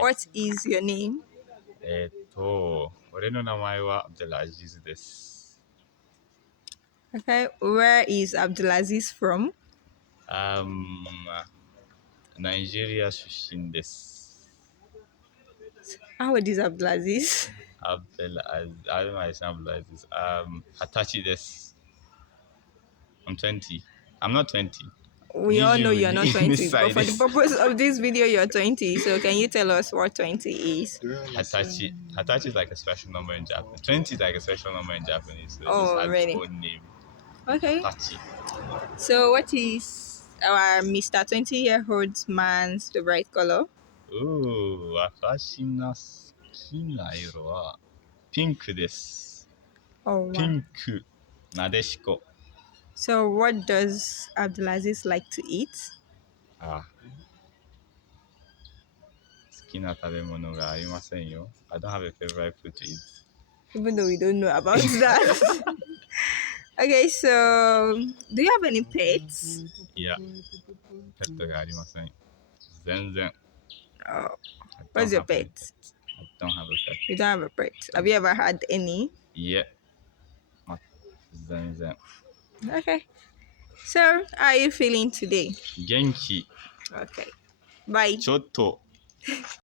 What is your name? 俺の名前は Abdelaziz です。Okay. Where is Abdulaziz from? ナイジェリア出身です。How old is Abdulaziz? Abdelaziz, I don't know how to say Abdelaziz. 20歳です。I'm 20. I'm not 20. We all know you're not 20, but 22 for the です。purpose of this video, you're 20. So can you tell us what 20 is? 20. 20 is like a special number in Japanese. 20 is like a special number in Japanese. So it just Oh, has its really? own name. Okay. 20. So what is our Mr. 20-year-old man's favorite color? 私の好きな色はピンクです。Oh, ピ wow. ンク。なでしこ。So what does Abdulaziz like to eat? あ、好きな食べ物がありませんよ。I don't have a favorite food to eat. Even though we don't know about that. Okay, so do you have any pets? いや、ペットがありません。全然。Oh, I don't what's your have any pet? pet. I don't have a pet. You don't have a pet. Have you ever had any? いえ、全然。Okay. So, how are you feeling today? 元気。Okay. Bye. ちょっと